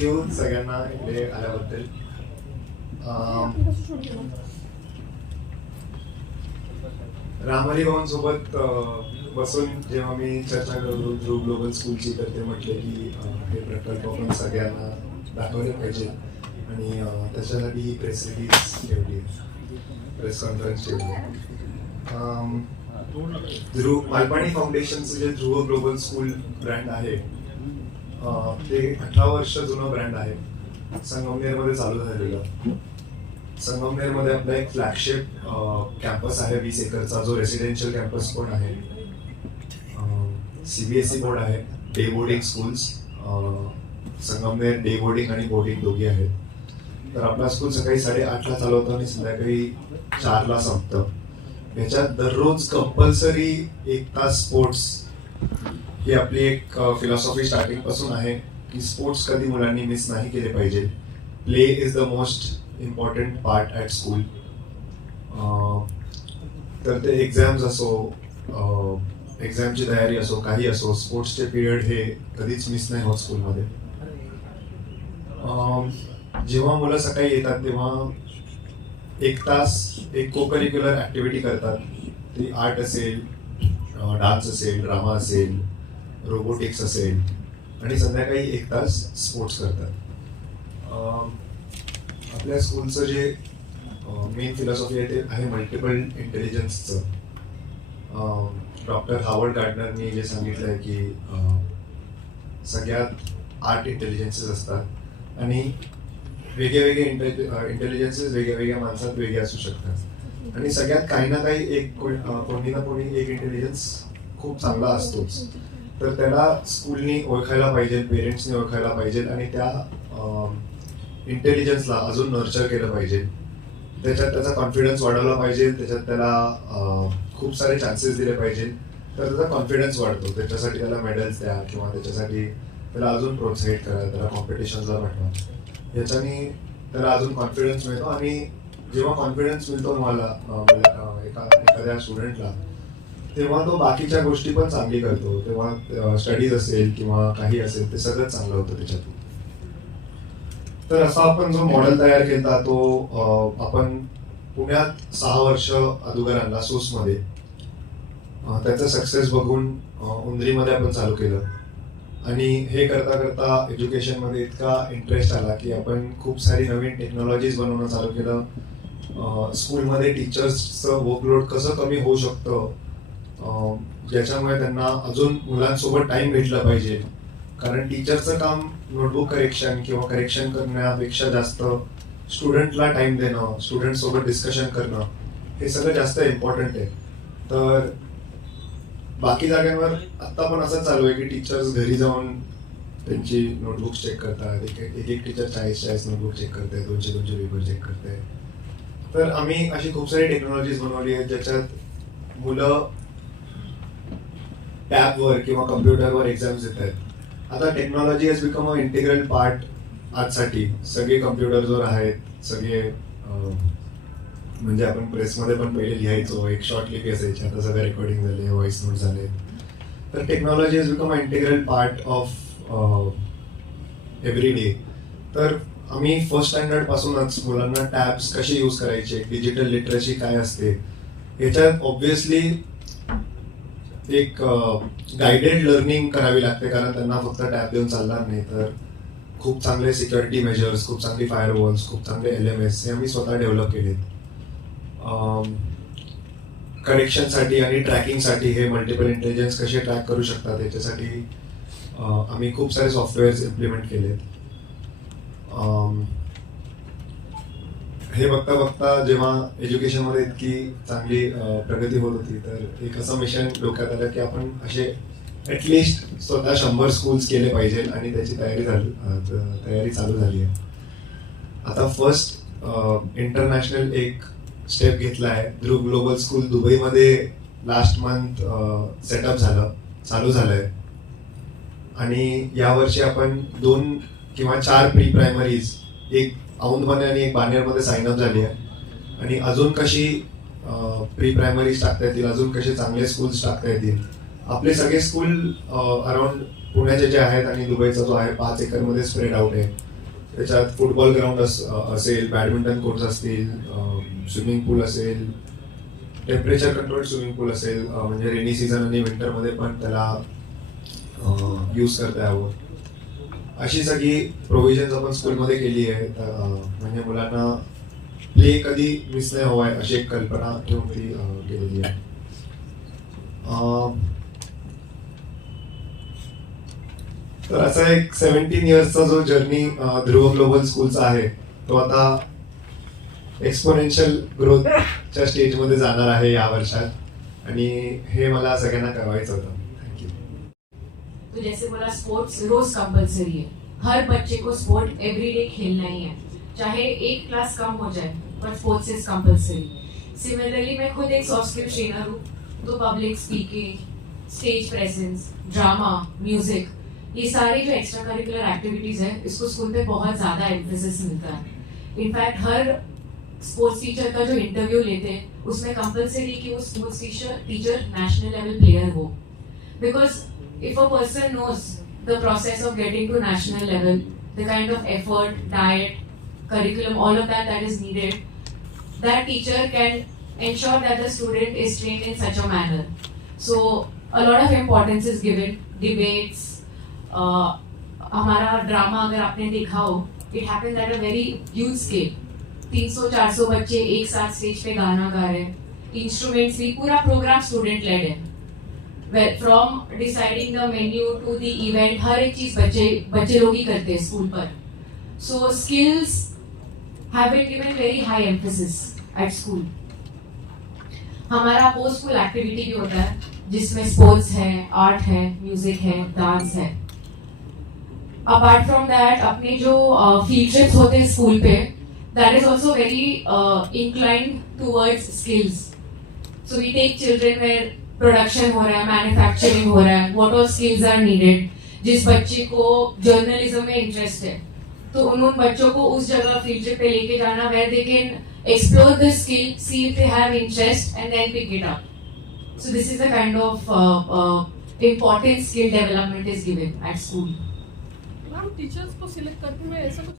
You सगळ्यांना इकडे आल्याबद्दल. अं, रामहरी भाऊंसोबत बसून जेव्हा मी चर्चा करतो ध्रुव ग्लोबल स्कूलची तर ते म्हटले की हे प्रकल्प आपण सगळ्यांना दाखवले पाहिजे. आणि त्याच्यासाठी ही प्रेस रिलीज ठेवली प्रेस कॉन्फरन्स ठेवली ध्रुव मालपाणी फाउंडेशनचं जे ध्रुव ग्लोबल स्कूल ब्रँड आहे ते अठरा वर्ष जुनं ब्रँड आहे. संगमनेरमध्ये चालू झालेलं. संगमनेरमध्ये आपला एक फ्लॅगशिप कॅम्पस आहे वीस एकरचा. जो रेसिडेन्शियल कॅम्पस पण आहे. सीबीएसई बोर्ड आहे. Day boarding schools Sangamner day boarding आणि बोर्डिंग दोघी आहेत. तर आपला स्कूल सकाळी साडेआठला चालू आणि संध्याकाळी चारला संपतं. याच्यात दररोज कंपल्सरी एक तास स्पोर्ट्स ही आपली एक फिलॉसॉफी स्टार्टिंगपासून आहे की स्पोर्ट्स कधी मुलांनी मिस नाही केले पाहिजे play is the most important part at school तर ते एक्झाम्स असो एक्झामची तयारी असो काही असो स्पोर्ट्सचे पिरियड हे कधीच मिस नाही होत स्कूलमध्ये जेव्हा मुलं सकाळी येतात तेव्हा एक तास एक को करिक्युलर ॲक्टिव्हिटी करतात. ती आर्ट असेल डान्स असेल ड्रामा असेल रोबोटिक्स असेल आणि संध्याकाळी एक तास स्पोर्ट्स करतात. आपल्या स्कूलचं जे मेन फिलॉसॉफी आहे ते आहे मल्टिपल इंटेलिजन्सचं डॉक्टर हावर्ड गार्डनरनी जे सांगितलं आहे की सगळ्यात आर्ट इंटेलिजन्सेस असतात आणि वेगळे वेगळे इंटेलिजन्सेस वेगळ्या वेगळ्या माणसात वेगळे असू शकतात. आणि सगळ्यात काही ना काही एक कोणी ना कोणी एक इंटेलिजन्स खूप चांगला असतोच. तर त्याला स्कूलनी ओळखायला पाहिजे पेरेंट्सनी ओळखायला पाहिजे आणि त्या इंटेलिजन्सला अजून नर्चर केलं पाहिजे. त्याच्यात त्याचा कॉन्फिडन्स वाढवला पाहिजे त्याच्यात त्याला खूप सारे चान्सेस दिले पाहिजे. तर त्याचा कॉन्फिडन्स वाढतो. त्याच्यासाठी त्याला मेडल्स द्या किंवा त्याच्यासाठी त्याला अजून प्रोत्साहित करा त्याला कॉम्पिटिशनला पाठवा. याच्याने त्याला अजून कॉन्फिडन्स मिळतो आणि जेव्हा कॉन्फिडन्स मिळतो मला एका एखाद्या स्टुडंटला तेव्हा तो बाकीच्या गोष्टी पण चांगली करतो. तेव्हा स्टडीज असेल किंवा काही असेल ते सगळं चांगलं होतं त्याच्यातून. तर असा आपण जो मॉडेल तयार केला तो आपण पुण्यात सहा वर्ष अगोदर आणला सोसमध्ये. त्याचा सक्सेस बघून उंदरीमध्ये आपण चालू केलं. आणि हे करता करता एज्युकेशनमध्ये इतका इंटरेस्ट आला की आपण खूप सारी नवीन टेक्नॉलॉजीज बनवणं चालू केलं. स्कूलमध्ये टीचर्सचं वर्कलोड कसं कमी होऊ शकतं? ज्याच्यामुळे त्यांना अजून मुलांसोबत टाइम भेटला पाहिजे. कारण टीचरचं काम नोटबुक करेक्शन किंवा करेक्शन करण्यापेक्षा जास्त स्टुडंटला टाइम देणं स्टुडंट सोबत डिस्कशन करणं हे सगळं जास्त इम्पॉर्टंट आहे. तर बाकी जागांवर आत्ता पण असं चालू आहे की टीचर्स घरी जाऊन त्यांची नोटबुक चेक करतात. एक एक एक टीचर चाळीस चाळीस नोटबुक चेक करते दोनशे दोनशे पेपर चेक करते. तर आम्ही अशी खूप सारी टेक्नॉलॉजीज बनवली आहेत ज्याच्यात मुलं टॅबवर किंवा कम्प्युटरवर एक्झाम्स देत आहेत. आता technology has become a integral part आजसाठी. सगळे कम्प्युटर्सवर आहेत. सगळे म्हणजे आपण प्रेसमध्ये पण पहिले लिहायचो. एक शॉर्ट लिपी असायची. आता सगळं रेकॉर्डिंग झाले व्हॉइस नोट झाले. तर technology has become a integral part of every day तर आम्ही फर्स्ट स्टँडर्ड पासूनच मुलांना टॅब्स कसे यूज करायचे डिजिटल लिटरसी काय असते याच्यात ऑब्विसली एक गायडेड लर्निंग करावी लागते कारण त्यांना फक्त टॅब देऊन चालणार नाही. तर खूप चांगले सिक्युरिटी मेजर्स खूप चांगली फायरवॉल्स खूप चांगले एल एम एस हे आम्ही स्वतः डेव्हलप केलेत. करेक्शनसाठी आणि ट्रॅकिंगसाठी हे मल्टिपल इंटेलिजन्स कसे ट्रॅक करू शकतात याच्यासाठी आम्ही खूप सारे सॉफ्टवेअर्स इम्प्लिमेंट केलेत. हे बघता बघता जेव्हा एज्युकेशनमध्ये इतकी चांगली प्रगती होत होती तर एक असं मिशन डोक्यात आलं की आपण असे ॲटलिस्ट स्वतः शंभर स्कूल्स केले पाहिजे आणि त्याची तयारी झाली तयारी चालू झाली आहे. आता फर्स्ट इंटरनॅशनल एक स्टेप घेतला आहे ध्रुव ग्लोबल स्कूल दुबईमध्ये लास्ट मंथ सेटअप झालं चालू झालंय. आणि यावर्षी आपण दोन किंवा चार प्री प्रायमरीज एक औंधमध्ये आणि एक बानेरमध्ये साईनअप झाली आहे. आणि अजून कशी प्री प्रायमरीज टाकता येतील अजून कसे चांगले स्कूल्स टाकता येतील? आपले सगळे स्कूल अराउंड पुण्याचे जे आहेत आणि दुबईचा जो आहे पाच एकरमध्ये स्प्रेड आउट आहे. त्याच्यात फुटबॉल ग्राउंड अस असेल बॅडमिंटन कोर्ट्स असतील स्विमिंग पूल असेल टेम्परेचर कंट्रोल स्विमिंग पूल असेल म्हणजे रेनी सीझन आणि विंटरमध्ये पण त्याला यूज करता यावं. अशी सगळी प्रोव्हिजन्स आपण स्कूलमध्ये केली आहे. म्हणजे मुलांना प्ले कधी मिस नाही हवाय अशी एक कल्पना ठेवून ती केलेली आहे. तर असा एक सेव्हन्टीन इयर्सचा जो जर्नी ध्रुव ग्लोबल स्कूलचा आहे तो आता एक्सपोनेन्शियल ग्रोथच्या स्टेजमध्ये जाणार आहे या वर्षात. आणि हे मला सगळ्यांना कळवायचं होतं. तो जैसे बोला स्पोर्ट्स रोज कंपलसरी है। हर बच्चे को स्पोर्ट एवरीडे खेलना ही है। चाहे एक क्लास कम हो जाए, पर स्पोर्ट्स इज़ कंपलसरी सिमिलरली मैं खुद एक सॉफ्ट स्किल ट्रेनर हूँ। तो public speaking stage presence drama music ये सारी जो एक्स्ट्रा करिकुलर एक्टिविटीज़ है, इसको स्कूल पे बहुत ज़्यादा एम्फेसिस मिलता है। इनफैक्ट हर स्पोर्ट्स टीचर का जो इंटरव्यू लेते हैं, उसमें कंपलसरी कि वो sports teacher teacher national level player हो। Because if a person knows the process of getting to national level, the kind of effort, diet, curriculum, all of that that is needed, that teacher can ensure that the student is trained in such a manner. So a lot of importance is given. Debates, uh, हमारा drama अगर आपने देखा हो it happens at a very huge scale 300-400 बच्चे एक साथ stage पे गाना गा रहे हैं इंस्ट्रूमेंट्स भी पूरा प्रोग्राम स्टूडेंट लेड है well deciding the menu to the event, हर एक चीज़ बच्चे बच्चे लोग ही करते हैं school per. So skills have been given very high emphasis at school. हमारा पोस्ट स्कूल एक्टिविटी भी होता है, जिसमें स्पोर्ट्स है आर्ट है म्यूज़िक है डांस है। अपार्ट फ्रॉम दैट अपने जो फ़ील्ड ट्रिप्स होते हैं school pay that is also very inclined towards skills so we take children where production हो रहा है मैन्युफैक्चरिंग हो रहा है what all skills are needed जिस बच्चे को जर्नलिज्म में इंटरेस्ट है तो उन उन बच्चों को उस जगह फील्ड ट्रिप पे लेके जाना where they can explore the skill see if they have interest and then pick it up so this is the kind of uh, uh, important skill development is given at school ma'am teachers को select करने में ऐसा कुछ